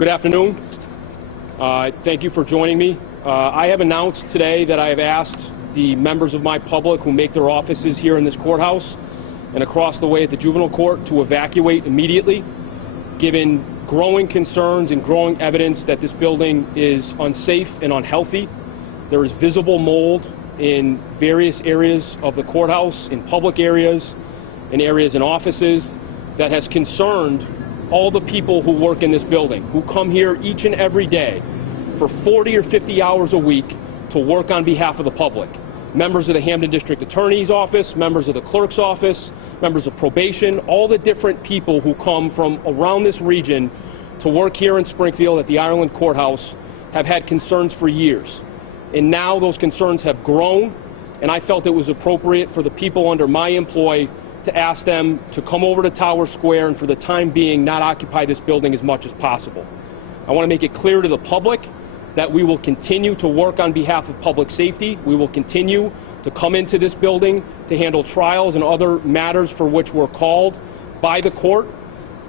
Good afternoon. Thank you for joining me. I have announced today that I have asked the members of my public who make their offices here in this courthouse and across the way at the juvenile court to evacuate immediately, given growing concerns and growing evidence that this building is unsafe and unhealthy. There is visible mold in various areas of the courthouse, in public areas, in areas in offices, that has concerned all the people who work in this building, who come here each and every day for 40 or 50 hours a week to work on behalf of the public. Members of the Hampden District Attorney's office, members of the clerk's office, members of probation, all the different people who come from around this region to work here in Springfield at the Ireland Courthouse have had concerns for years. And now those concerns have grown, and I felt it was appropriate for the people under my employ to ask them to come over to Tower Square and for the time being not occupy this building as much as possible. I want to make it clear to the public that we will continue to work on behalf of public safety. We will continue to come into this building to handle trials and other matters for which we're called by the court.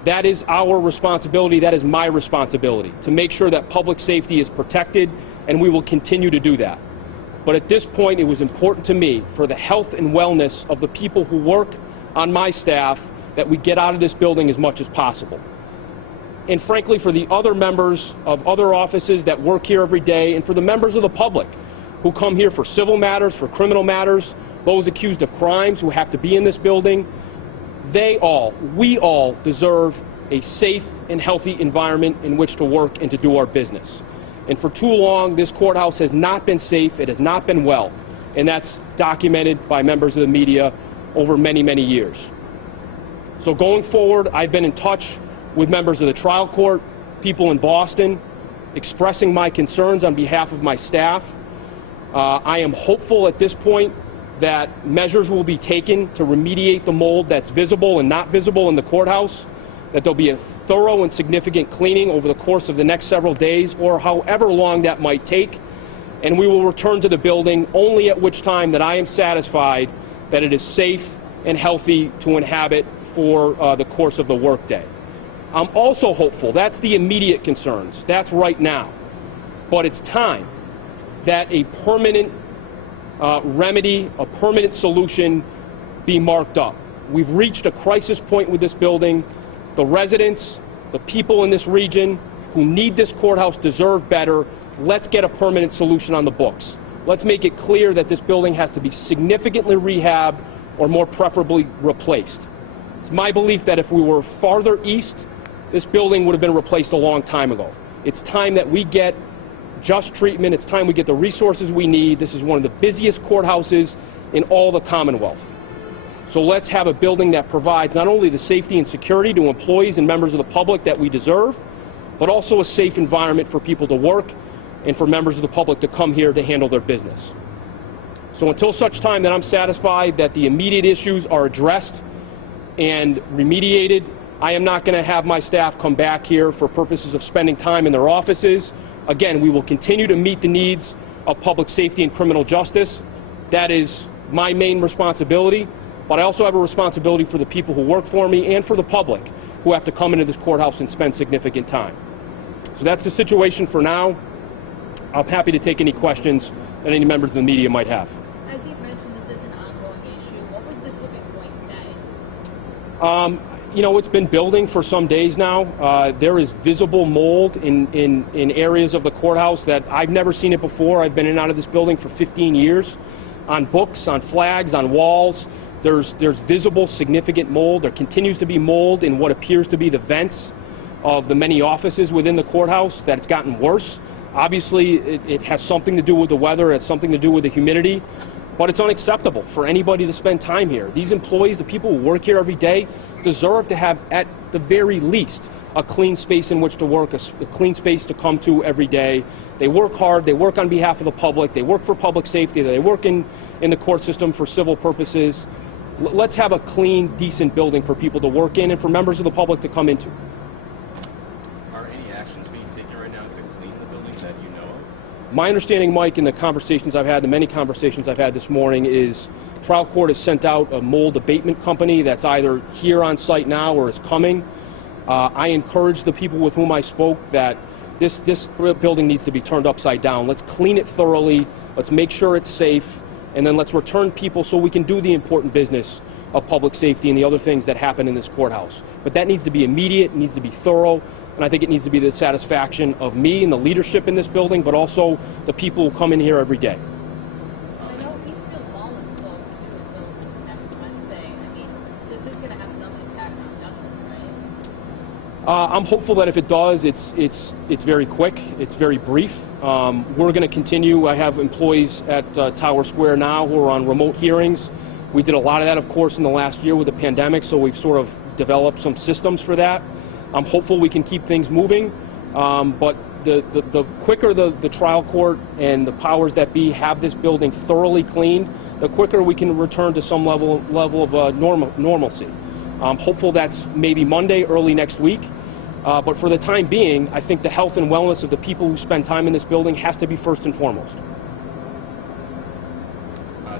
That is our responsibility, that is my responsibility, to make sure that public safety is protected, and we will continue to do that. But at this point, it was important to me, for the health and wellness of the people who work on my staff, that we get out of this building as much as possible. And frankly, for the other members of other offices that work here every day, and for the members of the public who come here for civil matters, for criminal matters, those accused of crimes who have to be in this building, we all deserve a safe and healthy environment in which to work and to do our business. And for too long, this courthouse has not been safe, it has not been well, and that's documented by members of the media over many, many years. So going forward, I've been in touch with members of the trial court, people in Boston, expressing my concerns on behalf of my staff. I am hopeful at this point that measures will be taken to remediate the mold that's visible and not visible in the courthouse, that there'll be a thorough and significant cleaning over the course of the next several days, or however long that might take, and we will return to the building only at which time that I am satisfied that it is safe and healthy to inhabit for the course of the workday. I'm also hopeful, that's the immediate concerns, that's right now, but it's time that a permanent remedy, a permanent solution be marked up. We've reached a crisis point with this building. The residents, the people in this region who need this courthouse deserve better. Let's get a permanent solution on the books. Let's make it clear that this building has to be significantly rehabbed or more preferably replaced. It's my belief that if we were farther east, this building would have been replaced a long time ago. It's time that we get just treatment. It's time we get the resources we need. This is one of the busiest courthouses in all the Commonwealth. So let's have a building that provides not only the safety and security to employees and members of the public that we deserve, but also a safe environment for people to work and for members of the public to come here to handle their business. So until such time that I'm satisfied that the immediate issues are addressed and remediated, I am not going to have my staff come back here for purposes of spending time in their offices. Again, we will continue to meet the needs of public safety and criminal justice. That is my main responsibility, but I also have a responsibility for the people who work for me and for the public who have to come into this courthouse and spend significant time. So that's the situation for now. I'm happy to take any questions that any members of the media might have. As you mentioned, this is an ongoing issue. What was the tipping point today? You know, it's been building for some days now. There is visible mold in areas of the courthouse that I've never seen it before. I've been in and out of this building for 15 years. On books, on flags, on walls, there's visible, significant mold. There continues to be mold in what appears to be the vents of the many offices within the courthouse. That it's gotten worse. Obviously, it has something to do with the weather, it has something to do with the humidity, but it's unacceptable for anybody to spend time here. These employees, the people who work here every day, deserve to have, at the very least, a clean space in which to work, a clean space to come to every day. They work hard, they work on behalf of the public, they work for public safety, they work in the court system for civil purposes. Let's have a clean, decent building for people to work in and for members of the public to come into. My understanding, Mike, in the conversations I've had, the many conversations I've had this morning, is trial court has sent out a mold abatement company that's either here on site now or is coming. I encouraged the people with whom I spoke that this building needs to be turned upside down. Let's clean it thoroughly, let's make sure it's safe, and then let's return people so we can do the important business of public safety and the other things that happen in this courthouse. But that needs to be immediate, it needs to be thorough, and I think it needs to be the satisfaction of me and the leadership in this building, but also the people who come in here every day. I know Eastfield Mall is closed too until this next Wednesday. I mean, this is going to have some impact on justice, right? I'm hopeful that if it does, it's very quick, it's very brief. We're going to continue. I have employees at Tower Square now who are on remote hearings. We did a lot of that, of course, in the last year with the pandemic, so we've sort of developed some systems for that. I'm hopeful we can keep things moving, but the quicker the trial court and the powers that be have this building thoroughly cleaned, the quicker we can return to some level of normalcy. I'm hopeful that's maybe Monday, early next week, but for the time being, I think the health and wellness of the people who spend time in this building has to be first and foremost.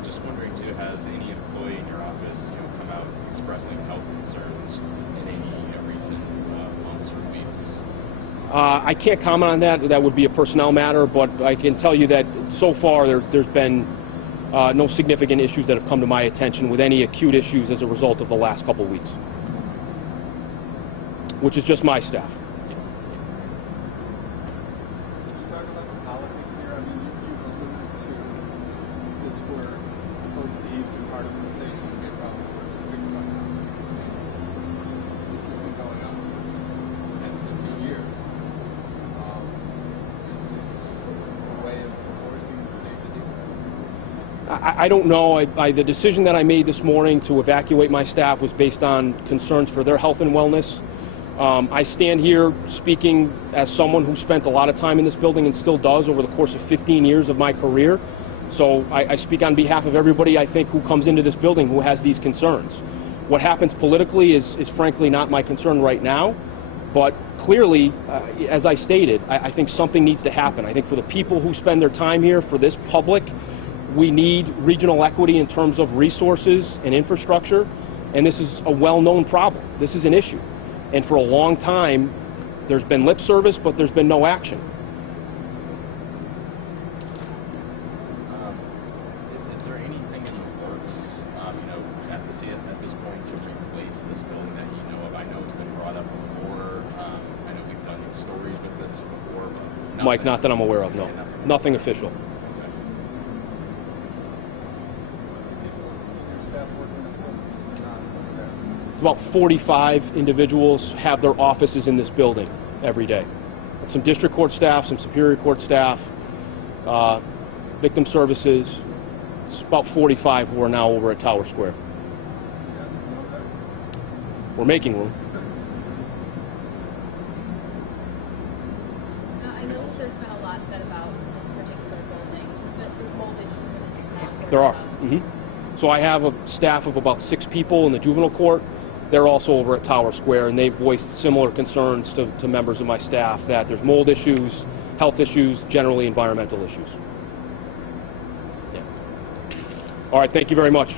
Just wondering too, has any employee in your office, come out expressing health concerns in any recent months or weeks? I can't comment on that. That would be a personnel matter, but I can tell you that so far there's been no significant issues that have come to my attention with any acute issues as a result of the last couple of weeks, which is just my staff. Can you talk about the politics here? I mean, you've alluded to this where towards the eastern part of the state will be a problem fixed by now. This has been going on for years. Is this a way of forcing the state to do this? I don't know. The decision that I made this morning to evacuate my staff was based on concerns for their health and wellness. I stand here speaking as someone who spent a lot of time in this building and still does over the course of 15 years of my career. So I speak on behalf of everybody, I think, who comes into this building who has these concerns. What happens politically is frankly not my concern right now, but clearly, as I stated, I think something needs to happen. I think for the people who spend their time here, for this public, we need regional equity in terms of resources and infrastructure, and this is a well-known problem. This is an issue. And for a long time, there's been lip service, but there's been no action. Is there anything in the works, at this point to replace this building that you know of? I know it's been brought up before. I know we've done stories with this before, but Mike, not that I'm aware of, no. Okay, Nothing official. Okay. Your staff working in this building? It's about 45 individuals have their offices in this building every day. Some district court staff, some superior court staff, victim services. It's about 45 who are now over at Tower Square. We're making room. Now, I know that there's been a lot said about this particular building. Is there mold issues in this town? There are. So I have a staff of about 6 people in the juvenile court. They're also over at Tower Square, and they've voiced similar concerns to members of my staff that there's mold issues, health issues, generally environmental issues. Yeah. All right, thank you very much.